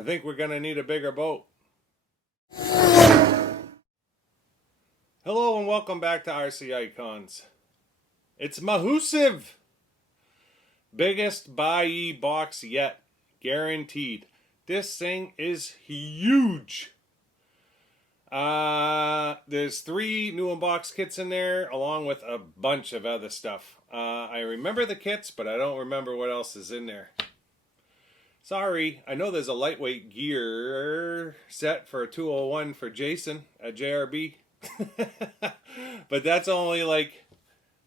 I think we're going to need a bigger boat. Hello and welcome back to RC Icons. It's Ma-hu-sive biggest Buyee box yet. Guaranteed. This thing is huge. There's 3 new unbox kits in there along with a bunch of other stuff. I remember the kits, but I don't remember what else is in there. Sorry, I know there's a lightweight gear set for a 201 for Jason at JRB. But that's only like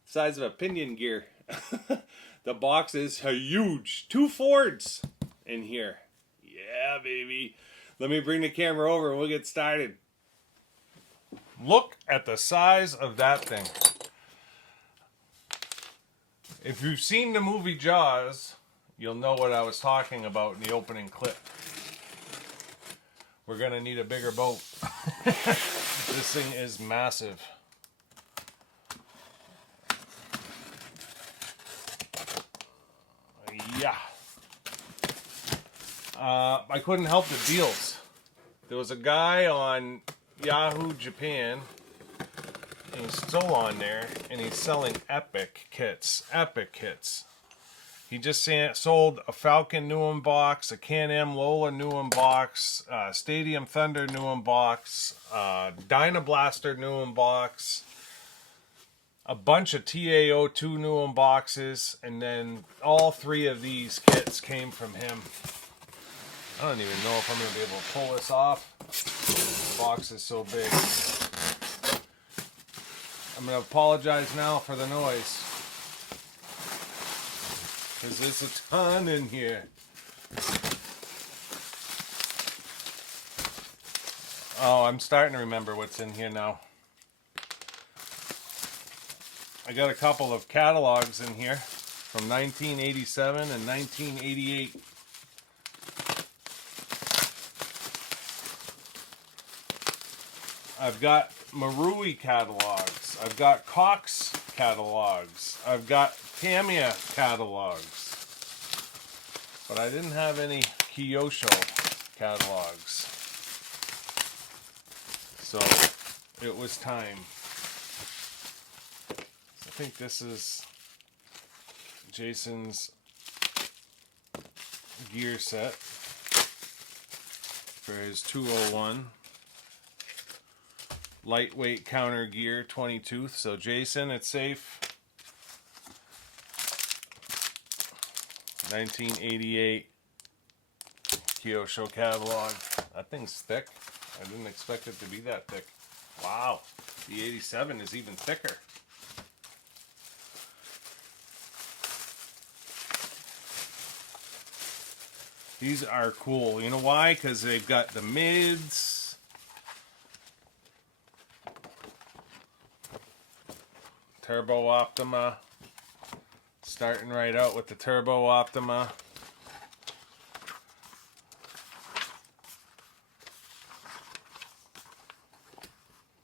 the size of a pinion gear. The box is huge. 2 Fords in here. Yeah, baby. Let me bring the camera over and we'll get started. Look at the size of that thing. If you've seen the movie Jaws, you'll know what I was talking about in the opening clip. We're gonna need a bigger boat. This thing is massive. Yeah. I couldn't help the deals. There was a guy on Yahoo Japan, and he's still on there, and he's selling epic kits. Epic kits. He just sold a Falcon new unbox, a Can-Am Lola new unbox, Stadium Thunder new unbox, Dynablaster new unbox, a bunch of TAO2 new unboxes, and then all 3 of these kits came from him. I don't even know if I'm going to be able to pull this off. The box is so big. I'm going to apologize now for the noise, because there's a ton in here. Oh, I'm starting to remember what's in here now. I got a couple of catalogs in here from 1987 and 1988. I've got Marui catalogs. I've got Cox catalogs. I've got Tamiya catalogs. But I didn't have any Kyosho catalogs. So it was time. I think this is Jason's gear set for his 201. Lightweight counter gear, 20 tooth. So Jason, it's safe. 1988 Kyosho catalog. That thing's thick. I didn't expect it to be that thick. Wow. The 87 is even thicker. These are cool. You know why? Because they've got the mids. Turbo Optima. Starting right out with the Turbo Optima.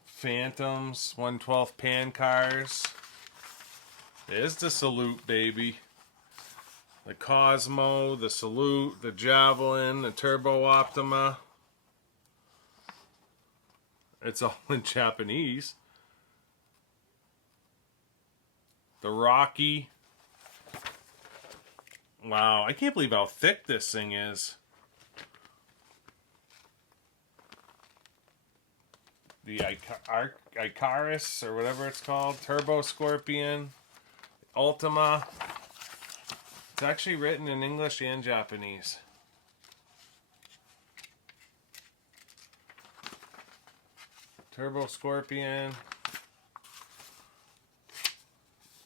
Phantoms, 1/12 pan cars. There's the Salute, baby. The Cosmo, the Salute, the Javelin, the Turbo Optima. It's all in Japanese. The Rocky. Wow, I can't believe how thick this thing is. The Icarus, or whatever it's called. Turbo Scorpion. Ultima. It's actually written in English and Japanese. Turbo Scorpion.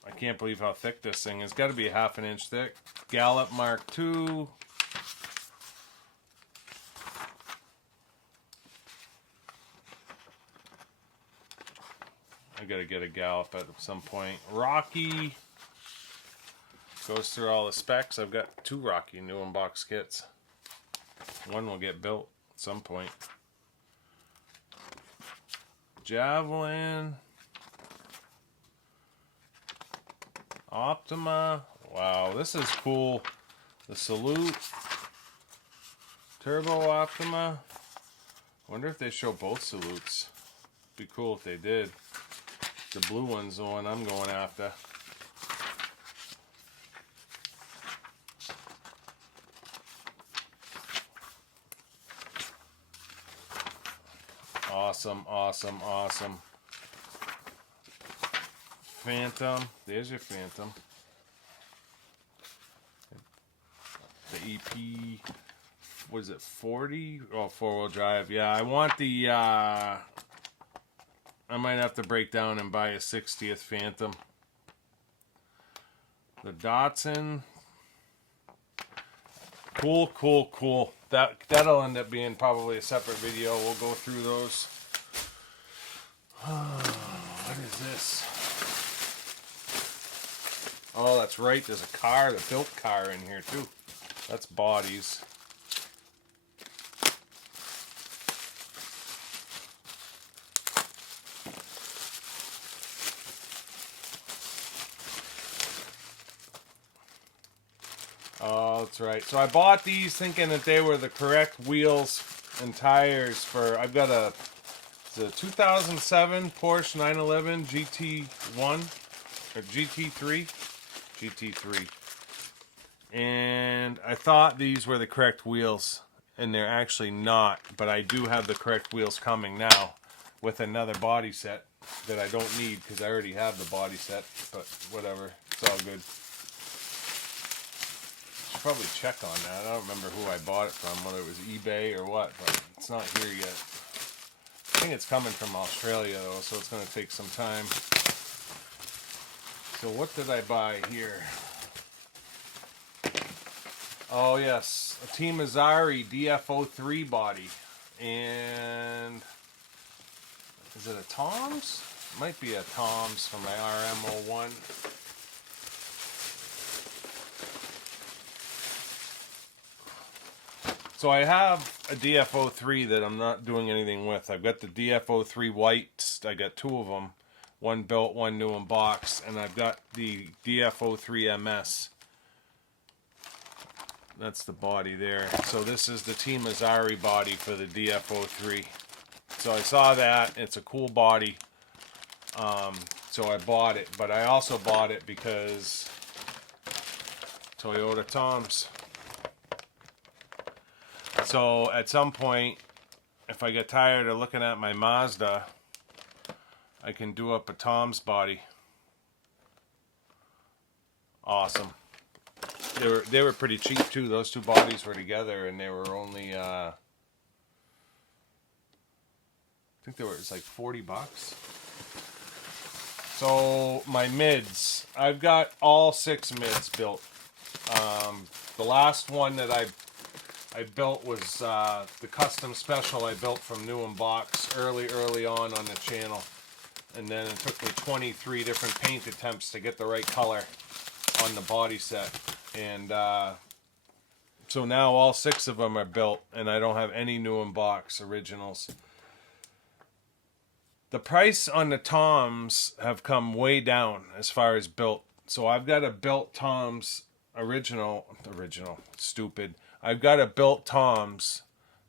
I can't believe how thick this thing is. It's got to be a 1/2 inch thick. Gallop Mark II. I gotta get a Gallop at some point. Rocky. Goes through all the specs. I've got 2 Rocky new unbox kits. One will get built at some point. Javelin. Optima. Wow, this is cool. The Salute. Turbo Optima. Wonder if they show both salutes. Be cool if they did. The blue one's the one I'm going after. Awesome, awesome, awesome. Phantom. There's your Phantom. The EP, what is it, 40? Oh, four-wheel drive. Yeah, I want the, I might have to break down and buy a 60th Phantom. The Datsun. Cool, cool, cool. That'll end up being probably a separate video. We'll go through those. What is this? Oh, that's right. There's a car, the built car in here too. That's bodies. Oh, that's right. So I bought these thinking that they were the correct wheels and tires for, I've got a 2007 Porsche 911 GT1 or GT3. GT3. And I thought these were the correct wheels, and they're actually not, but I do have the correct wheels coming now with another body set that I don't need because I already have the body set, but whatever, it's all good. Should probably check on that. I don't remember who I bought it from, whether it was eBay or what, but it's not here yet. I think it's coming from Australia though, so it's going to take some time. So what did I buy here? Oh yes, a Team Azari DF03 body. And is it a Tom's? It might be a Tom's from my RM01. So I have a DF03 that I'm not doing anything with. I've got the DF03 white. I got two of them. One built, one new in box. And I've got the DF03 MS. That's the body there. So this is the Team Azari body for the DF03. So I saw that. It's a cool body. So I bought it. But I also bought it because Toyota Toms. So at some point, if I get tired of looking at my Mazda, I can do up a Tom's body. Awesome. They were pretty cheap too. Those two bodies were together, and they were only I think it was like 40 bucks. So my mids, I've got all 6 mids built. The last one that I built was the custom special I built from new in box early on the channel. And then it took me 23 different paint attempts to get the right color on the body set. And so now all 6 of them are built, and I don't have any new in box originals. The price on the Toms have come way down as far as built. So I've got a built Toms original, stupid. I've got a built Toms,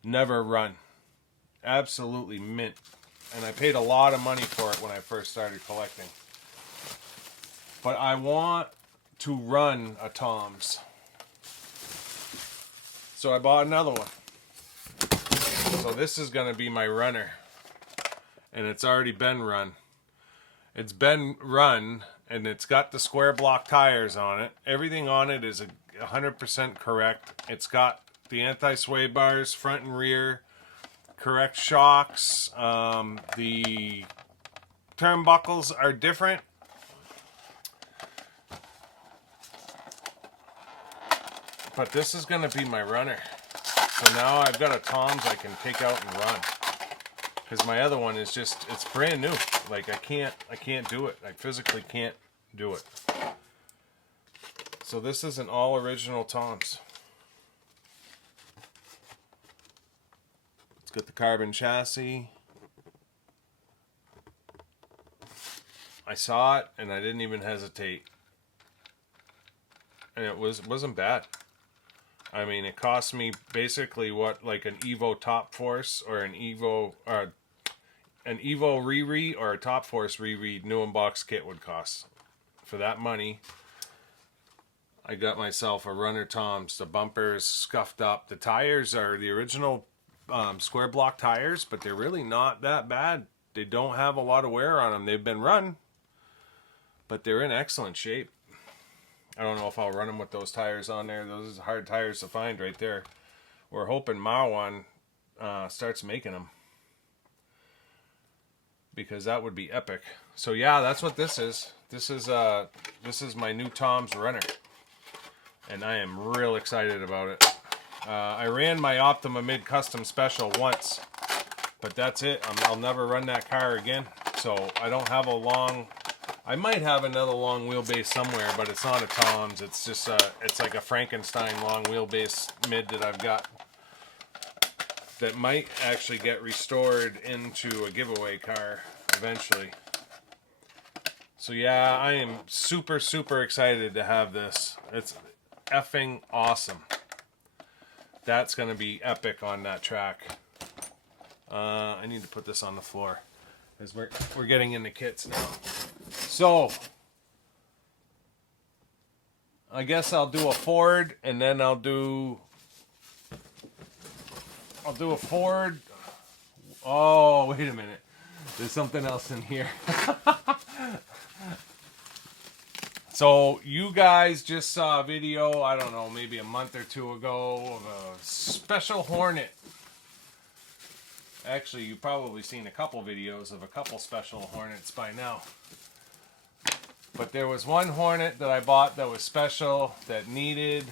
never run. Absolutely mint. And I paid a lot of money for it when I first started collecting. But I want to run a Toms. So I bought another one. So this is going to be my runner. And it's already been run. It's been run, and it's got the square block tires on it. Everything on it is 100% correct. It's got the anti-sway bars, front and rear, correct shocks. The turnbuckles are different. But this is going to be my runner. So now I've got a Tom's I can take out and run. Because my other one is just, it's brand new. Like I can't do it. I physically can't do it. So this is an all original Tom's. It's got the carbon chassis. I saw it and I didn't even hesitate. And it wasn't bad. I mean, it cost me basically what, like an Evo Top Force or an Evo Reread or a Top Force Reread new unbox kit would cost. For that money, I got myself a runner toms. The bumper's scuffed up. The tires are the original square block tires, but they're really not that bad. They don't have a lot of wear on them. They've been run, but they're in excellent shape. I don't know if I'll run them with those tires on there. Those are hard tires to find right there. We're hoping Ma-hu starts making them, because that would be epic. So yeah, that's what this is. This is my new Tom's runner, and I am real excited about it. I ran my Optima Mid Custom Special once, but that's it. I'll never run that car again. So I don't have a long. I might have another long wheelbase somewhere, but it's not a Tom's. It's just it's like a Frankenstein long wheelbase mid that I've got that might actually get restored into a giveaway car eventually. So yeah, I am super, super excited to have this. It's effing awesome. That's going to be epic on that track. I need to put this on the floor, because we're getting into kits now. So I guess I'll do a Ford, and then I'll do a Ford. Oh, wait a minute. There's something else in here. So you guys just saw a video, I don't know, maybe a month or two ago, of a special Hornet. Actually, you've probably seen a couple videos of a couple special Hornets by now. But there was one Hornet that I bought that was special, that needed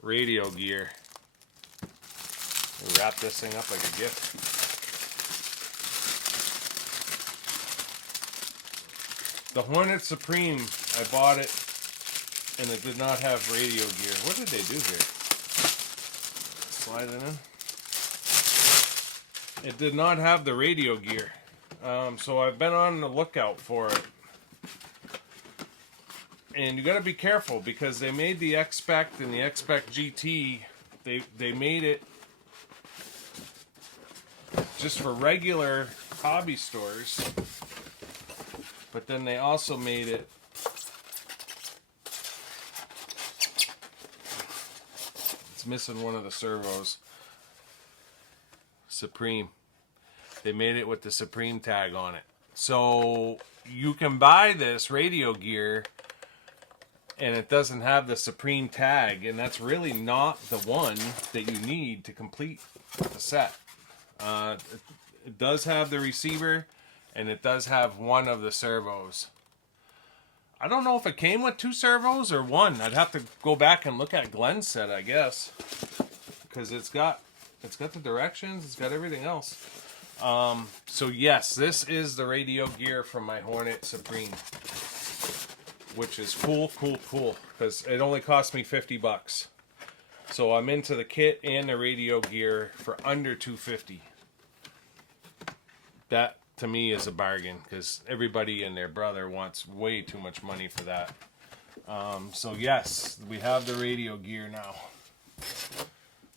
radio gear. We'll wrap this thing up like a gift. The Hornet Supreme, I bought it, and it did not have radio gear. What did they do here? Slide it in. It did not have the radio gear. So I've been on the lookout for it. And you got to be careful, because they made the X-Spec and the X-Spec GT, they made it just for regular hobby stores. But then they also made it it's missing one of the servos. Supreme. They made it with the Supreme tag on it. So you can buy this radio gear and it doesn't have the Supreme tag, and that's really not the one that you need to complete the set. It does have the receiver, and it does have one of the servos. I don't know if it came with two servos or one. I'd have to go back and look at Glenn's set, I guess, because it's got the directions, it's got everything else. So yes, this is the radio gear from my Hornet Supreme, which is cool, because it only cost me $50. So I'm into the kit and the radio gear for under $250. That, to me, is a bargain, because everybody and their brother wants way too much money for that. So yes, we have the radio gear now.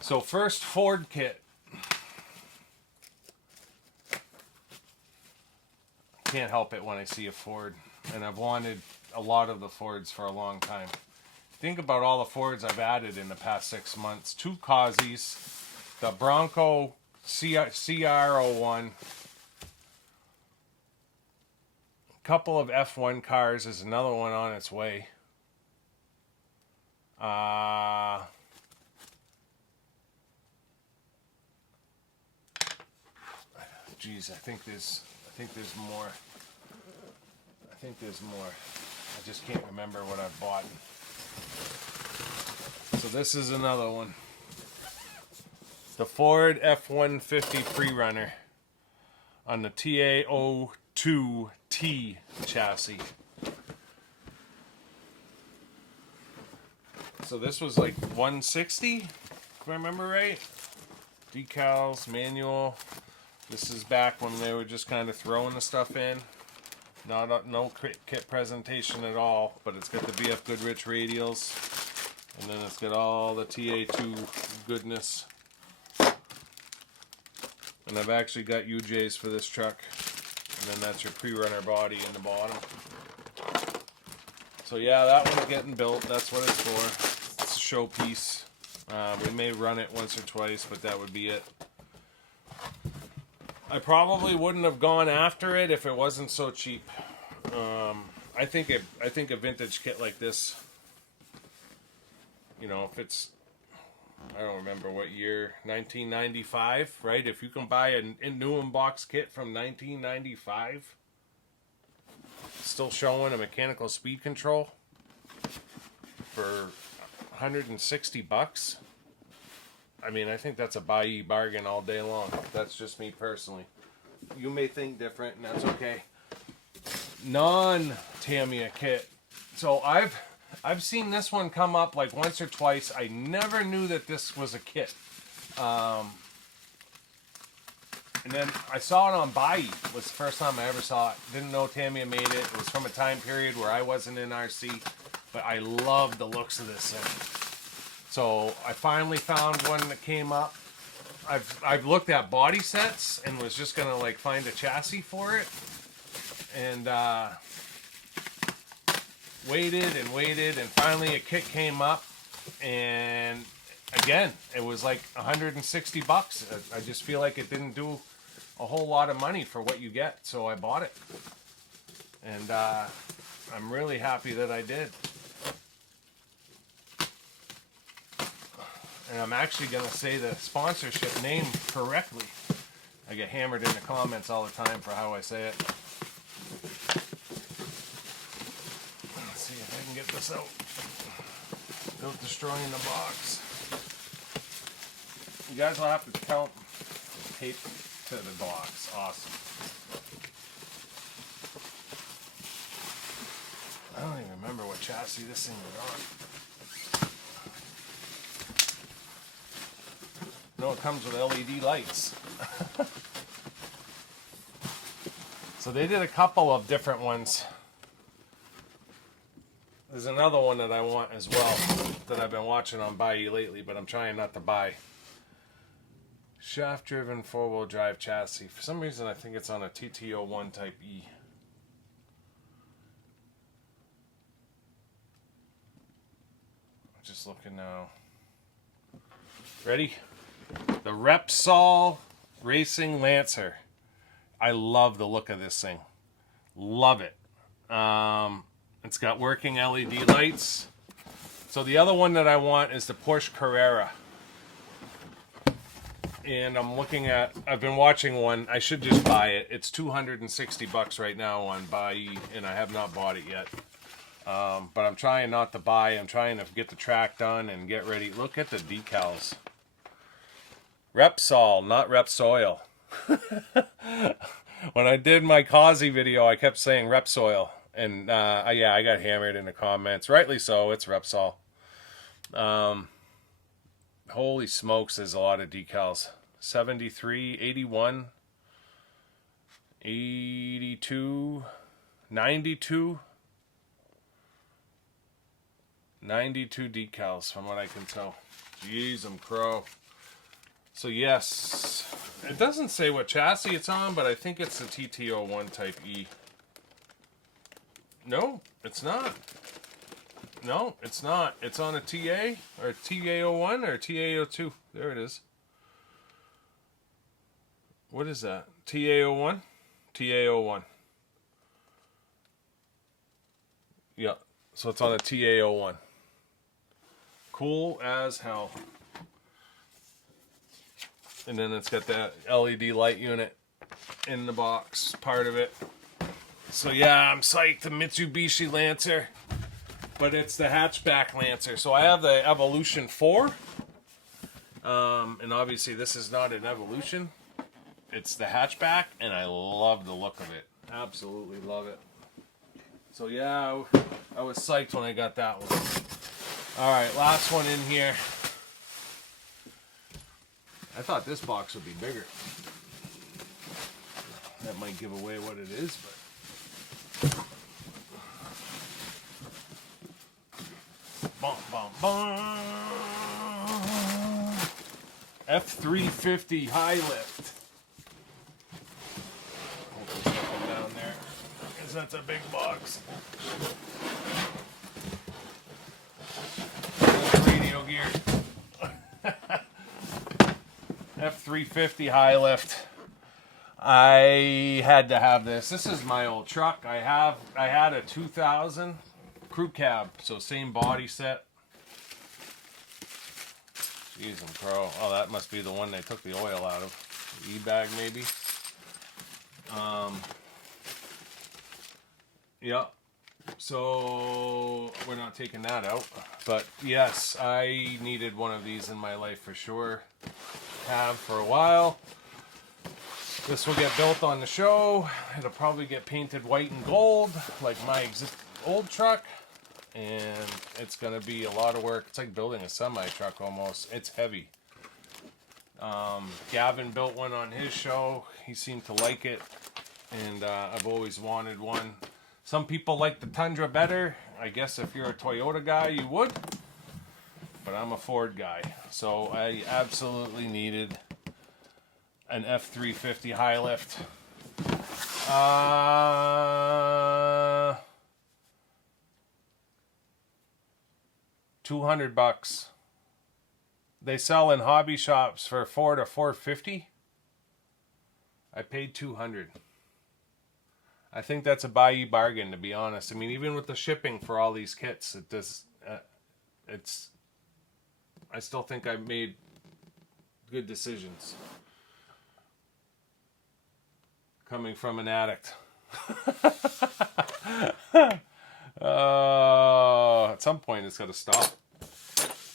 So first, Ford kit. Can't help it when I see a Ford, and I've wanted a lot of the Fords for a long time. Think about all the Fords I've added in the past 6 months. 2 Causies, the Bronco CR01, couple of F1 cars. Is another one on its way. Geez, I think there's more. I just can't remember what I've bought. So this is another one. The Ford F-150 Pre-Runner on the TA02T chassis. So this was like $160, if I remember right. Decals, manual. This is back when they were just kind of throwing the stuff in. No kit presentation at all, but it's got the BF Goodrich radials. And then it's got all the TA2 goodness. And I've actually got UJs for this truck. And then that's your pre-runner body in the bottom. So yeah, that one's getting built. That's what it's for. It's a showpiece. We may run it once or twice, but that would be it. I probably wouldn't have gone after it if it wasn't so cheap. I think a vintage kit like this, you know, if it's, I don't remember what year, 1995, right? If you can buy a new unbox kit from 1995, still showing a mechanical speed control for 160 bucks. I mean, I think that's a Buyee bargain all day long. That's just me personally. You may think different, and that's okay. Non-Tamiya kit. So I've seen this one come up like once or twice. I never knew that this was a kit. And then I saw it on Buyee. It was the first time I ever saw it. Didn't know Tamiya made it. It was from a time period where I wasn't in RC. But I love the looks of this thing. So I finally found one that came up. I've looked at body sets and was just gonna like find a chassis for it. And waited and finally a kit came up, and again it was like 160 bucks. I just feel like it didn't do a whole lot of money for what you get, so I bought it, and I'm really happy that I did. And I'm actually gonna say the sponsorship name correctly. I get hammered in the comments all the time for how I say it. Let's see if I can get this out without destroying the box. You guys will have to count tape to the box. Awesome. I don't even remember what chassis this thing was on. No, it comes with LED lights. So they did a couple of different ones. There's another one that I want as well that I've been watching on Buyee lately, but I'm trying not to buy. Shaft-driven four-wheel drive chassis. For some reason, I think it's on a TT01 Type E. I'm just looking now. Ready? The Repol Racing Lancer. I love the look of this thing. Love it. It's got working LED lights. So the other one that I want is the Porsche Carrera. And I'm looking at, I've been watching one. I should just buy it. It's 260 bucks right now on Buyee, and I have not bought it yet. But I'm trying not to buy. I'm trying to get the track done and get ready. Look at the decals. Repol, not Repsoil. When I did my Causey video, I kept saying Repsoil. And yeah, I got hammered in the comments. Rightly so, it's Repol. Holy smokes, there's a lot of decals. 73, 81, 82, 92. 92 decals from what I can tell. Jeez, I'm crow. So yes, it doesn't say what chassis it's on, but I think it's the TT01 Type E. No, it's not. No, it's not. It's on a TA or TA01 or TA02. There it is. What is that? TA01? TA01. Yeah, so it's on a TA01. Cool as hell. And then it's got that LED light unit in the box, part of it. So yeah, I'm psyched. The Mitsubishi Lancer, but it's the hatchback Lancer. So I have the Evolution 4, and obviously this is not an Evolution. It's the hatchback, and I love the look of it. Absolutely love it. So yeah, I was psyched when I got that one. All right, last one in here. I thought this box would be bigger. That might give away what it is, but Bum, bum, bum. F350 high lift. Hold this stuff down there, because that's a big box. That's radio gear. F350 high lift. I had to have this. This is my old truck. I had a 2000 crew cab, so same body set. Jeez, I'm pro. Oh, that must be the one they took the oil out of. E-bag, maybe. Yeah. So we're not taking that out. But yes, I needed one of these in my life for sure. Have for a while. This will get built on the show. It'll probably get painted white and gold, like my old truck. And it's going to be a lot of work. It's like building a semi-truck almost. It's heavy. Gavin built one on his show. He seemed to like it. And I've always wanted one. Some people like the Tundra better. I guess if you're a Toyota guy, you would. But I'm a Ford guy. So I absolutely needed an F350 high lift. $200. They sell in hobby shops for $400 to $450. I paid $200. I think that's a Buyee bargain, to be honest. I mean, even with the shipping for all these kits, it does. I still think I made good decisions. Coming from an addict. At some point it's got to stop.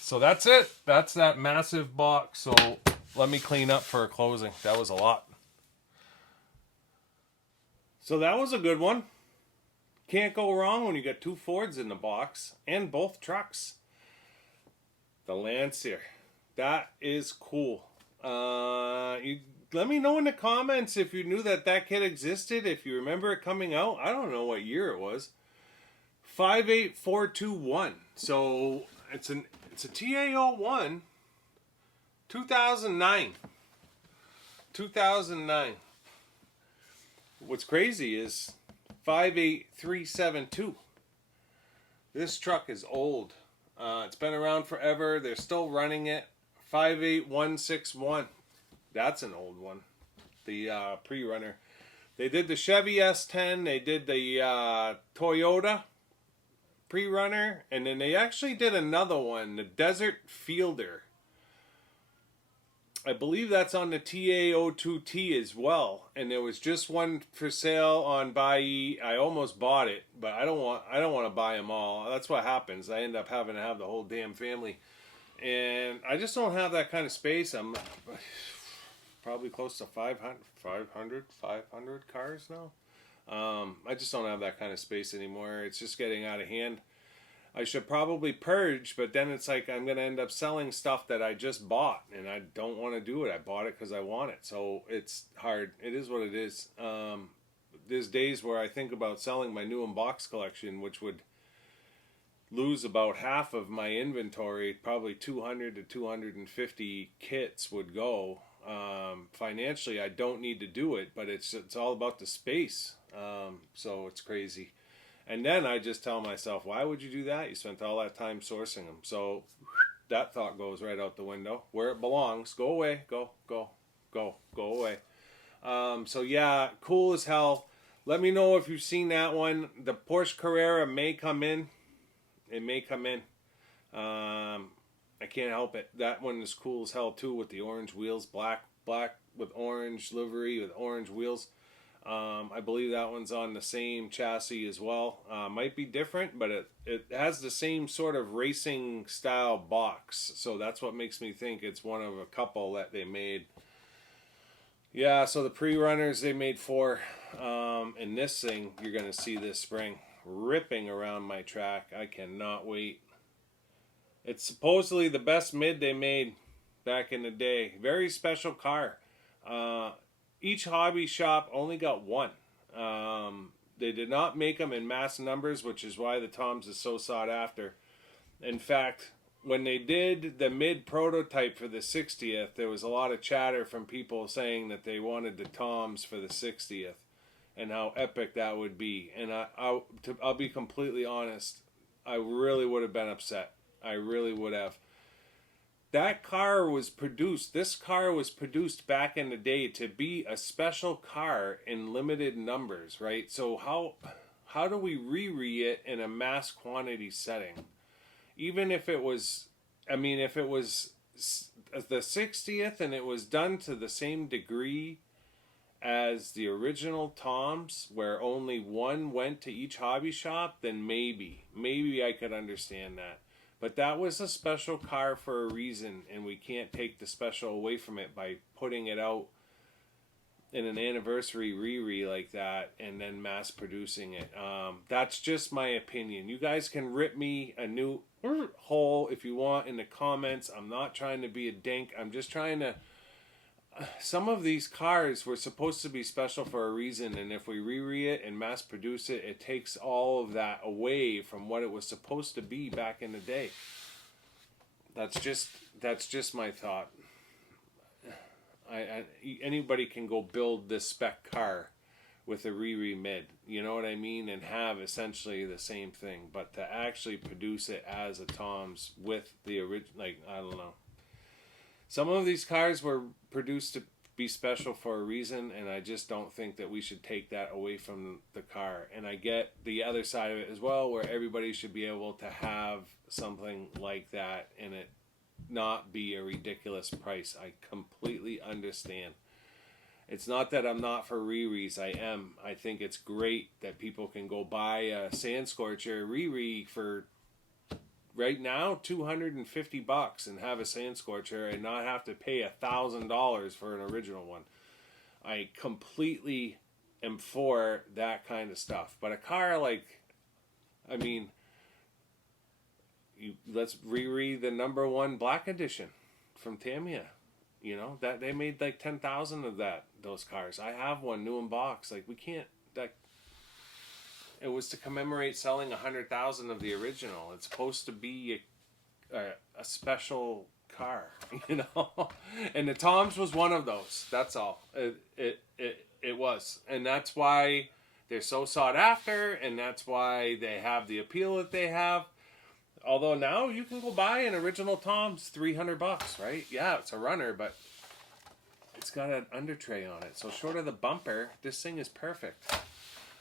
So that's it. That's that massive box. So let me clean up for a closing. That was a lot. So that was a good one. Can't go wrong when you got two Fords in the box and both trucks. The Lancer. That is cool. Let me know in the comments if you knew that kit existed, if you remember it coming out. I don't know what year it was. 58421. So it's a TA01 2009. 2009. What's crazy is 58372. This truck is old. It's been around forever. They're still running it. 58161. That's an old one. The pre-runner. They did the Chevy S10. They did the Toyota pre-runner. And then they actually did another one. The Desert Fielder. I believe that's on the TA02T as well. And there was just one for sale on Buyee. I almost bought it. But I don't want to buy them all. That's what happens. I end up having to have the whole damn family. And I just don't have that kind of space. I'm probably close to 500 cars now. I just don't have that kind of space anymore. It's just getting out of hand. I should probably purge, but then it's like I'm going to end up selling stuff that I just bought, and I don't want to do it. I bought it because I want it, so it's hard. It is what it is. There's days where I think about selling my new unbox collection, which would lose about half of my inventory. Probably 200 to 250 kits would go. Financially, I don't need to do it, but it's all about the space. So it's crazy. And then I just tell myself, why would you do that? You spent all that time sourcing them. So that thought goes right out the window. Where it belongs. Go away. Go away. So yeah, cool as hell. Let me know if you've seen that one. The Porsche Carrera may come in. It may come in. I can't help it. That one is cool as hell too, with the orange wheels. Black with orange livery with orange wheels. I believe that one's on the same chassis as well. Might be different, but it has the same sort of racing style box. So that's what makes me think it's one of a couple that they made. Yeah, so the pre-runners, they made 4. And this thing, you're going to see this spring ripping around my track. I cannot wait. It's supposedly the best mid they made back in the day. Very special car. Each hobby shop only got one. They did not make them in mass numbers, which is why the Toms is so sought after. In fact, when they did the mid prototype for the 60th, there was a lot of chatter from people saying that they wanted the toms for the 60th and how epic that would be. And I'll be completely honest, I really would have been upset. I really would have. That car was produced, this car was produced back in the day to be a special car in limited numbers, right? So how do we re it in a mass quantity setting? Even if it was, I mean, if it was the 60th and it was done to the same degree as the original Toms, where only one went to each hobby shop, then maybe I could understand that. But that was a special car for a reason, and we can't take the special away from it by putting it out in an anniversary re like that and then mass producing it. That's just my opinion. You guys can rip me a new hole if you want in the comments. I'm not trying to be a dink. I'm just trying to... Some of these cars were supposed to be special for a reason, and if we re it and mass produce it, it takes all of that away from what it was supposed to be back in the day. That's just my thought. Anybody can go build this spec car with a re mid, you know what I mean, and have essentially the same thing, but to actually produce it as a Toms with the original, like, I don't know. Some of these cars were produced to be special for a reason, and I just don't think that we should take that away from the car. And I get the other side of it as well, where everybody should be able to have something like that and it not be a ridiculous price. I completely understand. It's not that I'm not for re-res. I am. I think it's great that people can go buy a Sand Scorcher re for right now $250 and have a Sand Scorcher and not have to pay $1,000 for an original one. I completely am for that kind of stuff. But a car like, I mean, let's re the #1 Black Edition from Tamiya. You know, that they made like 10,000 of those cars. I have one new in box. Like, we can't, that, it was to commemorate selling 100,000 of the original. It's supposed to be a special car, you know. And the Toms was one of those. That's all. It was, and that's why they're so sought after, and that's why they have the appeal that they have. Although now you can go buy an original Tom's $300, right? Yeah, it's a runner, but it's got an under tray on it. So short of the bumper, this thing is perfect.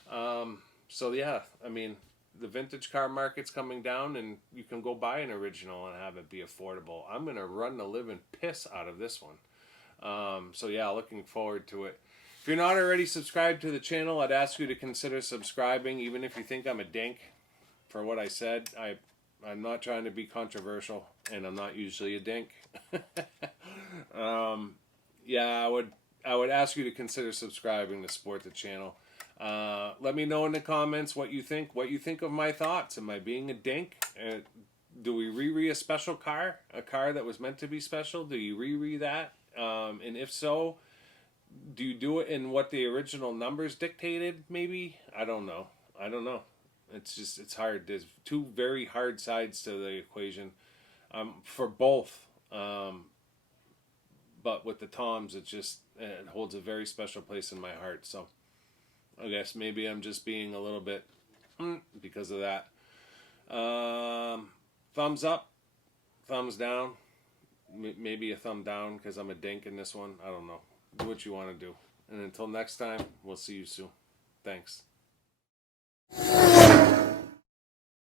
So yeah, I mean, the vintage car market's coming down, and you can go buy an original and have it be affordable. I'm gonna run the living piss out of this one. So yeah, looking forward to it. If you're not already subscribed to the channel, I'd ask you to consider subscribing, even if you think I'm a dink for what I said. I'm not trying to be controversial, and I'm not usually a dink. Yeah, I would ask you to consider subscribing to support the channel. Let me know in the comments what you think of my thoughts. Am I being a dink? Do we re a special car? A car that was meant to be special? Do you re that? And if so, do you do it in what the original numbers dictated, maybe? I don't know. It's hard. There's two very hard sides to the equation for both. But with the Toms, it holds a very special place in my heart. So I guess maybe I'm just being a little bit because of that. Thumbs up, thumbs down, maybe a thumb down because I'm a dink in this one. I don't know. Do what you want to do. And until next time, we'll see you soon. Thanks.